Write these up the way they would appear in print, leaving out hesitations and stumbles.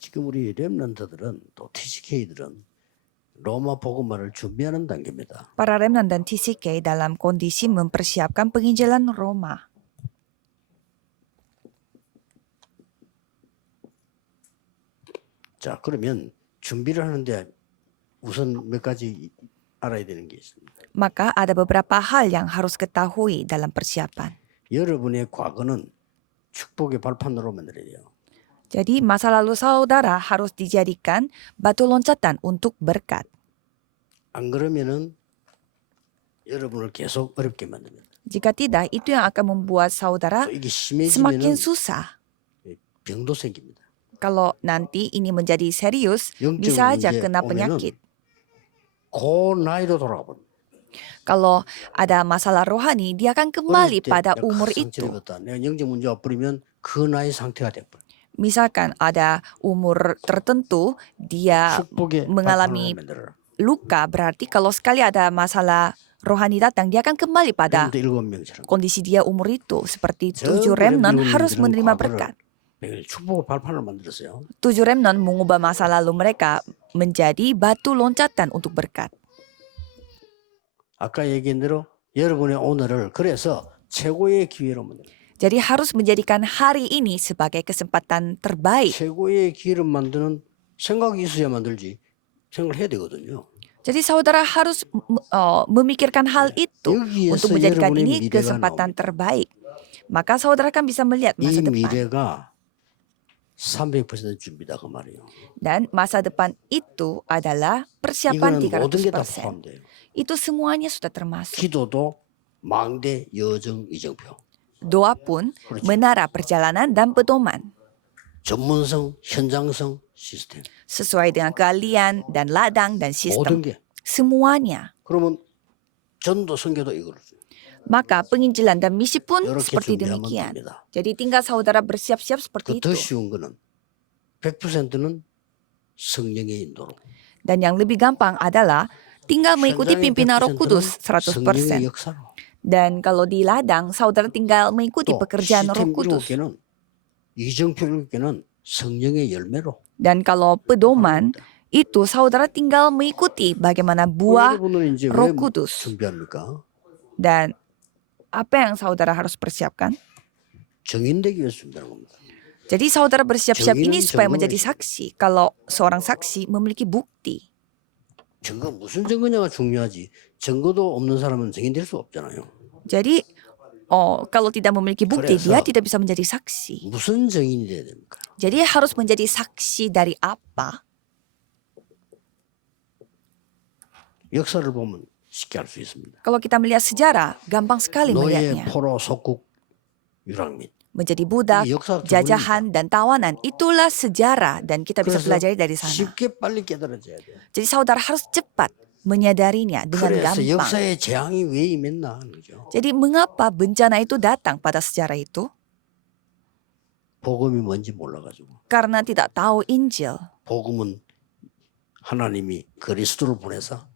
지금 우리 렘넌트들은 또 TCK들은 로마 복음화를 준비하는 단계입니다. Para remnant dan TCK dalam kondisi mempersiapkan penginjilan Roma. 자, 그러면 준비를 하는데 우선 몇 가지 알아야 되는 게 있습니다. Maka ada beberapa hal yang harus ketahui dalam persiapan. 여러분의 과거는 축복의 발판으로 만들어야 돼요. Jadi masa lalu saudara harus dijadikan batu loncatan untuk berkat. 안 그러면은 여러분을 계속 어렵게 만듭니다. Jika tidak, itu yang akan membuat saudara 또 이게 semakin 심해지면은 susah. 병도 생깁니다. Kalau nanti ini menjadi serius, 영적 bisa aja 문제 kena 오면은 penyakit. 그 나이로 돌아가 버립니다. Kalau ada masalah rohani, dia akan kembali 어릴 때 pada 내가 umur 상처를 itu. 입었다. 내가 영적 문제 와버리면 그 나이 상태가 돼버려. Misalkan ada umur tertentu, dia 축복의 mengalami 발판을 만들어라. luka, berarti kalau sekali ada masalah rohani datang, dia akan kembali pada 렘넌트 7명처럼. kondisi dia umur itu. Seperti 전부 7 remnant 렘넌트들은 harus menerima 과거를 berkat. 축복의 발판을 만들었어요. 7 remnant mengubah masa lalu mereka menjadi batu loncatan untuk berkat. 아까 얘기한 대로 여러분의 오늘을 그래서 최고의 기회로 만들어요. Jadi harus menjadikan hari ini sebagai kesempatan terbaik. 최고의 기회를 만드는 생각이 있어야 만들지. 생각을 해야 되거든요. Jadi saudara harus memikirkan hal itu 여기에서 untuk menjadikan 여러분의 ini 미래가 kesempatan terbaik. Maka saudara kan bisa melihat 이 masa depan. 미래가 300% 준비다 그 말이에요. Dan masa depan itu adalah persiapan 이거는 모든 게 다 300%. 포함돼요. Itu semuanya sudah termasuk. 기도도 망대 여정 이정표. Doa pun 그렇죠. menara perjalanan dan pedoman. 전문성, 현장성, 시스템. Sesuai dengan keahlian dan ladang dan 모든 sistem. 게. Semuanya. 그러면 전도 선교도 이거를 줘요. Maka penginjilan dan misi pun 이렇게 seperti 준비하면 demikian. 됩니다. Jadi tinggal saudara bersiap-siap seperti 더 itu. 쉬운 거는 100%는 성령의 인도로. Dan yang lebih gampang adalah tinggal mengikuti 현장의 pimpinan Roh 100%는 Kudus 성령의 100%. 역사로. Dan kalau di ladang, saudara tinggal mengikuti 또 pekerjaan Roh 시스템 Kudus. 7개는 이정표 7개는 성령의 열매로. Dan kalau pedoman, itu saudara tinggal mengikuti bagaimana buah 여러분은 이제 Roh 왜 Kudus. 준비합니까? Dan apa yang saudara harus persiapkan? 정인되기 위해서 준비하는 겁니다. Jadi saudara bersiap-siap 정의는 ini supaya 증거가 menjadi 있어요. saksi. Kalau seorang saksi memiliki bukti. 증거 무슨 증거냐가 중요하지. 증거도 없는 사람은 증인될 수 없잖아요. Jadi kalau tidak memiliki bukti, 그래서 dia tidak bisa menjadi saksi. 무슨 증인이 돼야 됩니까? Jadi harus menjadi saksi dari apa? 역사를 보면 쉽게 알 수 있습니다. Kalau kita melihat sejarah, gampang sekali 노예, melihatnya. 포로, 속국, 유랑민. Menjadi budak, 이 역사 jajahan, dan tawanan. Itulah sejarah dan kita bisa 그래서 pelajari dari sana. 쉽게 빨리 깨달아져야 돼요. Jadi saudara harus cepat menyadarinya dengan 그래서 gampang. 역사의 재앙이 왜 임했나 하는 거죠. Jadi mengapa bencana itu datang pada sejarah itu? 복음이 뭔지 몰라가지고. Karena tidak tahu Injil. 복음은 하나님이 그리스도를 보내서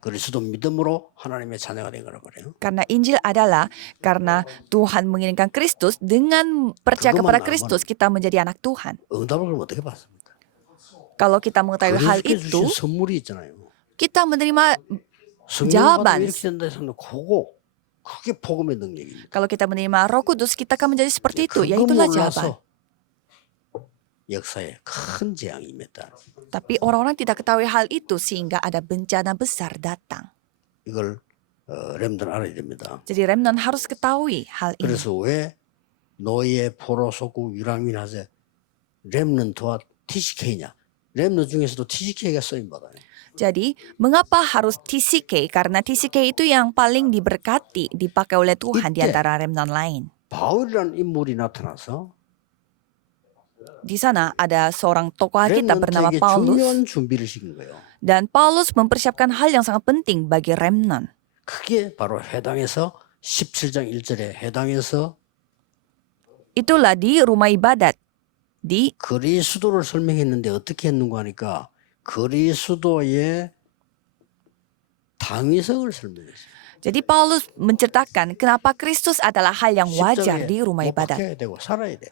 그리스도 믿음으로 하나님의 자녀가 된 거란 말이에요. Karena Injil adalah karena Tuhan mengirimkan Kristus, dengan percaya 그것만 kepada 알면 Kristus kita menjadi anak Tuhan. 응답을 그럼 어떻게 받습니까? Kalau kita mengetahui hal 그리스도께 itu, 주신 선물이 있잖아요. kita menerima 성령 jawaban. 받으면 이렇게 된다 해서 그거 그게 복음의 능력입니다. Kalau kita menerima Roh Kudus, kita akan menjadi seperti itu. 그거 Yaitulah jawaban. 몰라서 역사에 큰 재앙이 임했다. Tapi orang-orang tidak ketahui hal itu sehingga ada bencana besar datang. 이걸 렘들 알아야 됩니다. Jadi remnant harus ketahui hal ini. 그래서 왜 노예, 포로, 속국, 유랑민 하세 렘넌트와 TCK냐? 렘넌트 중에서도 TCK가 쓰임 받아요. Jadi mengapa harus TCK? Karena TCK itu yang paling diberkati, dipakai oleh Tuhan di 이때 antara remnant lain. 바울이라는 인물이 나타나서 Di sana ada seorang tokoh kita bernama 렘넌트에게 Paulus. 중요한 준비를 시킨 거예요. Dan Paulus mempersiapkan hal yang sangat penting bagi remnant. 그게 바로 해당에서 17장 1절에 해당에서 Itulah di rumah ibadat. Di 그리스도를 설명했는데 어떻게 했는가 하니까 그리스도의 당위성을 설명했어요. Jadi Paulus menceritakan kenapa Kristus adalah hal yang wajar di rumah 못 ibadat. 박혀야 되고 살아야 돼.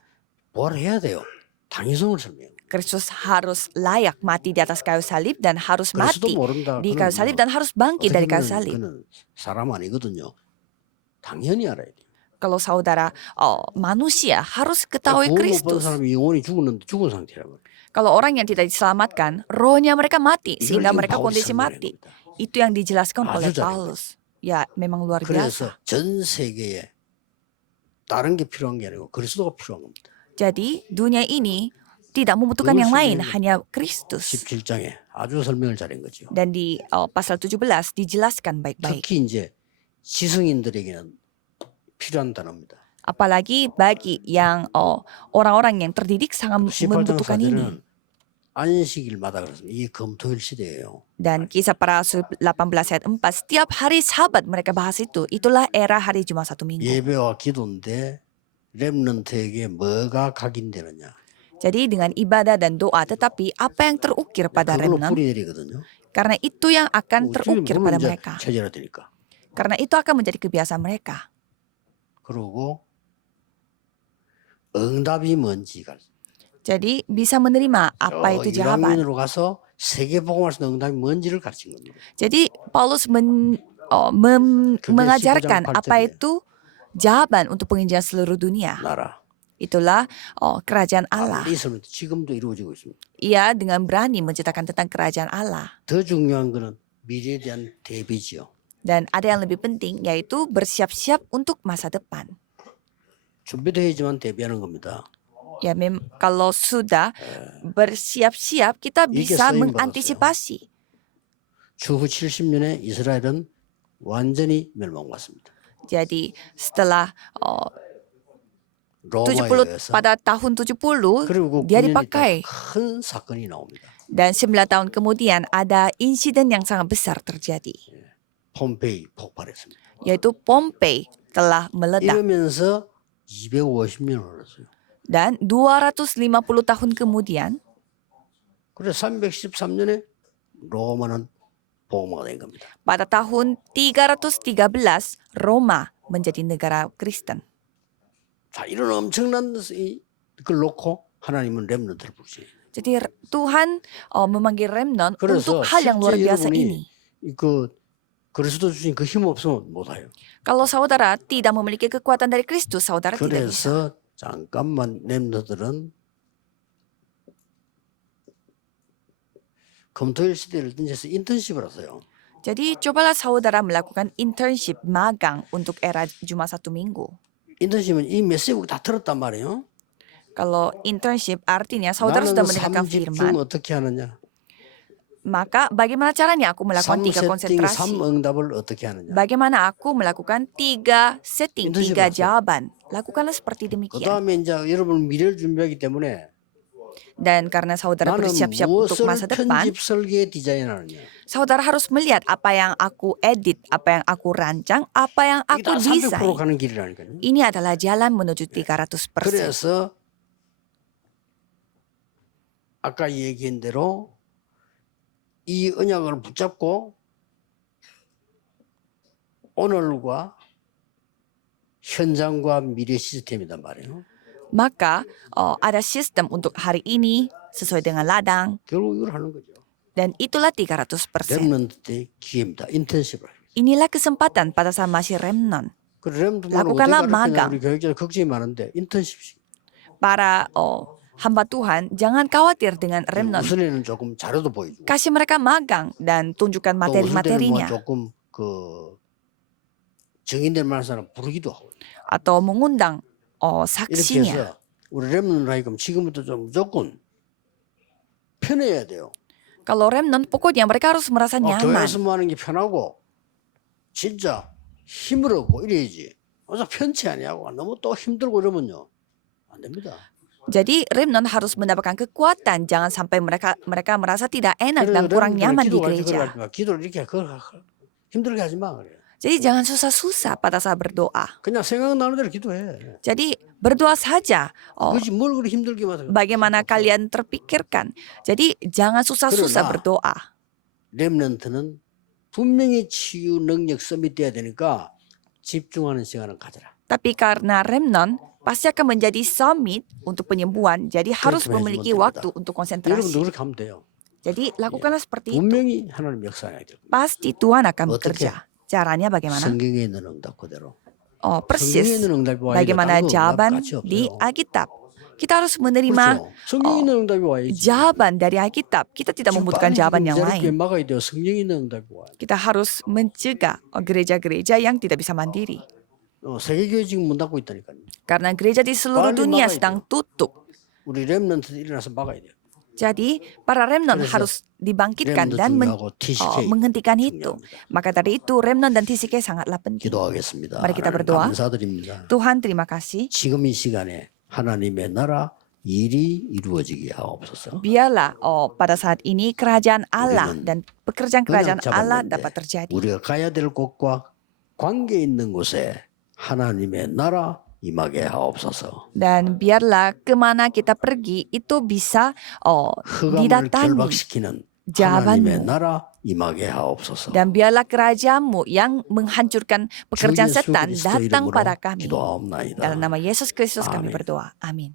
뭘 해야 돼요? 당위성을 설명해요. Kristus harus layak mati di atas kayu salib dan harus 그리스도 mati 모른다. di kayu salib dan harus bangkit 어떻게 dari kayu 보면 salib. 그는 사람 아니거든요. 당연히 알아야 돼요. Kalau saudara manusia harus ketahui 구원 못 받은 Kristus. 사람이 영혼이 죽었는데 죽은 상태라고. Kalau orang yang tidak diselamatkan, rohnya mereka mati sehingga 지금 mereka 바울이 kondisi 설명한 mati. 겁니다. Itu yang dijelaskan 아주 oleh 잘한 Paulus. Ya, memang luar 그래서 biasa. 전 세계에 다른 게 필요한 게 아니고 그리스도가 필요한 겁니다. Jadi dunia ini tidak membutuhkan yang lain, hanya Kristus. 17장에 아주 설명을 잘한 거죠. Dan di pasal 17 dijelaskan baik-baik. 특히 이제 지성인들에게는 필요한 단어입니다. Apalagi bagi yang orang-orang yang terdidik sangat 18장 membutuhkan ini. 4절은 안식일마다 그렇습니다. 이게 금토일 시대예요. Dan kisah para rasul 18 ayat 4, setiap hari Sabat mereka bahas itu. Itulah era hari Jumat satu minggu. 예배와 기도인데 렘넌트에게 뭐가 각인되느냐. Jadi dengan ibadah dan doa, tetapi apa yang terukir pada 그걸로 remnant? 뿌리 내리거든요. Karena itu yang akan terukir pada 이제 mereka. 체질화되니까. Karena itu akan menjadi kebiasaan mereka. 그리고 응답이 뭔지가 Jadi bisa menerima apa itu jawaban. 유랑민으로 가서 세계복음할 수 있는 응답이 뭔지를 가르친 겁니다. Jadi Paulus mengajarkan 19장 apa 8절이에요. itu jawaban untuk penginjilan seluruh dunia. 나라. Itulah kerajaan Allah. 있으면 지금도 이루어지고 있습니다. Ia dengan berani menceritakan tentang kerajaan Allah. 더 중요한 거는 mire에 대한 대비지요. Dan ada yang lebih penting yaitu bersiap-siap untuk masa depan. 준비되어야지만 대비하는 겁니다. Ya kalau sudah bersiap-siap kita bisa 쓰임 mengantisipasi. 추후 70년에 이스라엘은 완전히 멸망받습니다. Jadi setelah 70 로마에 의해서 pada tahun 70 그리고 dia 9년이 dipakai. 큰 사건이 나옵니다. Dan 9 tahun kemudian ada insiden yang sangat besar terjadi. 폼페이 폭발했습니다. Yaitu Pompei telah meledak. 이러면서 250년 흘렀어요. Dan 250 tahun kemudian 그래서 313년에 로마는 복음화가 된 겁니다. pada tahun 313 Roma menjadi negara Kristen. 자, 이런 엄청난 걸 놓고 하나님은 렘넌트를 부르시요. Jadi Tuhan memanggil remnant 그래서 untuk hal yang luar 실제 biasa 여러분이 ini. 그리스도 주신 그 힘 없으면 못해요. Kalau saudara tidak memiliki kekuatan dari Kristus, saudara tidak bisa. 그래서 잠깐만 렘너들은 금토일 시대를 던져서 인턴십을 하세요. Jadi cobalah saudara melakukan internship magang untuk era Jumat satu minggu. 인턴십은 이 메시지 다 들었단 말이에요. Kalau internship artinya saudara sudah 나는 mendengarkan 3집중 firman. 어떻게 하느냐. Maka bagaimana caranya aku melakukan 3 3세팅 konsentrasi? 3응답을 어떻게 하느냐. Bagaimana aku melakukan 3 setting, Internship 3 apa? jawaban? Lakukanlah seperti 그 demikian. 다음에 이제 여러분 미래를 준비하기 때문에 Dan karena saudara 나는 bersiap-siap untuk 무엇을 masa depan, 편집 설계 디자인하느냐. saudara harus melihat apa yang aku edit, apa yang aku rancang, apa yang 이게 aku 다 300% desain. 가는 길이라니까요. Ini adalah jalan menuju 300%. 그래서 아까 얘기한 대로 이 언약을 붙잡고 오늘과 현장과 미래 시스템이단 말이에요. Maka ada sistem untuk hari ini sesuai dengan ladang 결국 이걸 하는 거죠. dan itulah 300%. 렘넌트 때 기회입니다. 인턴십을. Inilah kesempatan pada saat masih remnant. 그 렘넌트 Lakukanlah magang. 우리 교육자 걱정이 많은데 인턴십. Para hamba Tuhan jangan khawatir dengan remnant. 우선에는 조금 자료도 보여주고. Kasih mereka magang dan tunjukkan 또 어떨 때는 뭐 materi-materinya. 조금 그 정인될 만한 사람 부르기도 하고. Atau mengundang 이렇게 saksinya. 해서 우리 렘넌트 하니까 지금부터 좀 무조건 편해야 돼요. Kalau remnant pokoknya mereka harus merasa nyaman. 교회에서 뭐 하는 게 편하고 진짜 힘을 얻고 이래야지. 어서 편치 아니하고 너무 또 힘들고 이러면요. 안 됩니다. Jadi remnant harus mendapatkan kekuatan. Jangan sampai mereka merasa tidak enak dan kurang nyaman di gereja. 기도를 이렇게 힘들게 하지 마. 그래. Jadi jangan susah-susah pada saat berdoa. 그냥 생각나는 대로 기도해. Jadi berdoa saja. 그렇지 뭘 그렇게 힘들게 만들어. Bagaimana kalian terpikirkan. Jadi jangan susah-susah 그러나 berdoa. 렘넌트는 분명히 치유 능력 서밋돼야 되니까 집중하는 시간을 가져라. Tapi karena remnant pasti akan menjadi summit untuk penyembuhan. Jadi harus 그렇게만 memiliki 해주면 waktu 됩니다. untuk 여러분도 konsentrasi. 그렇게 하면 돼요. Jadi lakukanlah seperti itu. 분명히 하나님 역사해야 돼요. Pasti Tuhan akan 어떻게? bekerja. Caranya bagaimana? 성경에 있는 응답 그대로. Oh, 성경에 persis 있는 응답이 와야 bagaimana 다른 거 jawaban 응답 같이 di 없어요. Alkitab. Kita harus menerima 그렇죠. 성경에 있는 응답이 와야지. jawaban dari Alkitab. Kita tidak 지금 membutuhkan 빨리 jawaban 지금 이 yang 자리 교회 lain. 막아야 돼요. 성경에 있는 응답이 와야 돼. Kita harus mencegah gereja-gereja yang tidak bisa mandiri. 세계교회 지금 문 닫고 있다니까요. Karena gereja di seluruh 빨리 dunia 막아야 sedang tutup. 우리 렘넌트 일어나서 막아야 돼요. Jadi para remnant 그래서 harus dibangkitkan 렘넌트 dan 중요하고 TCK menghentikan itu. 중요합니다. Maka dari itu remnant dan TCK sangatlah penting. 기도하겠습니다. Mari kita 하나님 berdoa. 감사드립니다. Tuhan terima kasih. 지금 이 시간에 하나님의 나라 일이 이루어지게 하옵소서. Biarlah pada saat ini kerajaan Allah 우리는 dan pekerjaan kerajaan 그냥 Allah 잡았는데 dapat terjadi. 우리가 가야 될 곳과 관계 있는 곳에 하나님의 나라 임하게 하옵소서. Dan biarlah kemana kita pergi itu bisa 흑암을 didatangi 결박시키는 jawabanmu. 하나님의 나라 임하게 하옵소서. Dan biarlah kerajaanmu yang menghancurkan 주 pekerjaan 예수 setan 그리스도 datang 이름으로 pada kami. 기도하옵나이다. Dalam nama Yesus Kristus kami Amin. berdoa. Amin.